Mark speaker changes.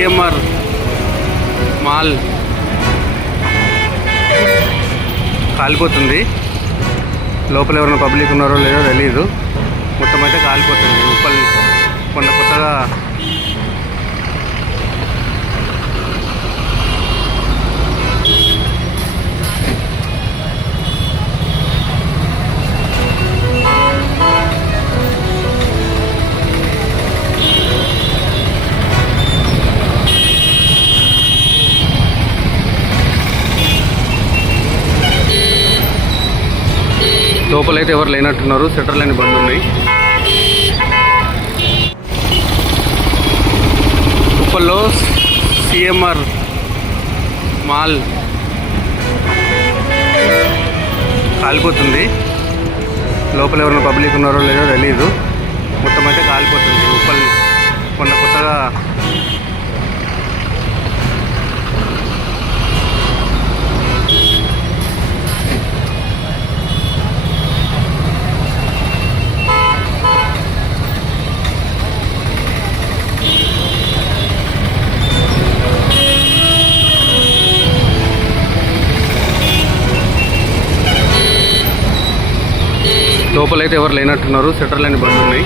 Speaker 1: DMR mall కాలిపోతుంది. లోపల ఎవరైనా పబ్లిక్ ఉన్నారో లేదో తెలీదు. మొత్తం అయితే కాలిపోతుంది. ఉప్పల్ లోపలైతే ఎవరు లేనట్టున్నారు షట్టర్లు అన్ని బంద్ ఉన్నాయి ఉప్పల్లో సిఎంఆర్ మాల్ కాలిపోతుంది. లోపల ఎవరైనా పబ్లిక్ ఉన్నారో లేదో తెలియదు మొత్తం అయితే కాలిపోతుంది. ఉప్పల్ మొన్న కొత్తగా లోపలైతే ఎవరు లేనట్టున్నారు షట్టర్లు అన్ని బంద్ ఉన్నాయి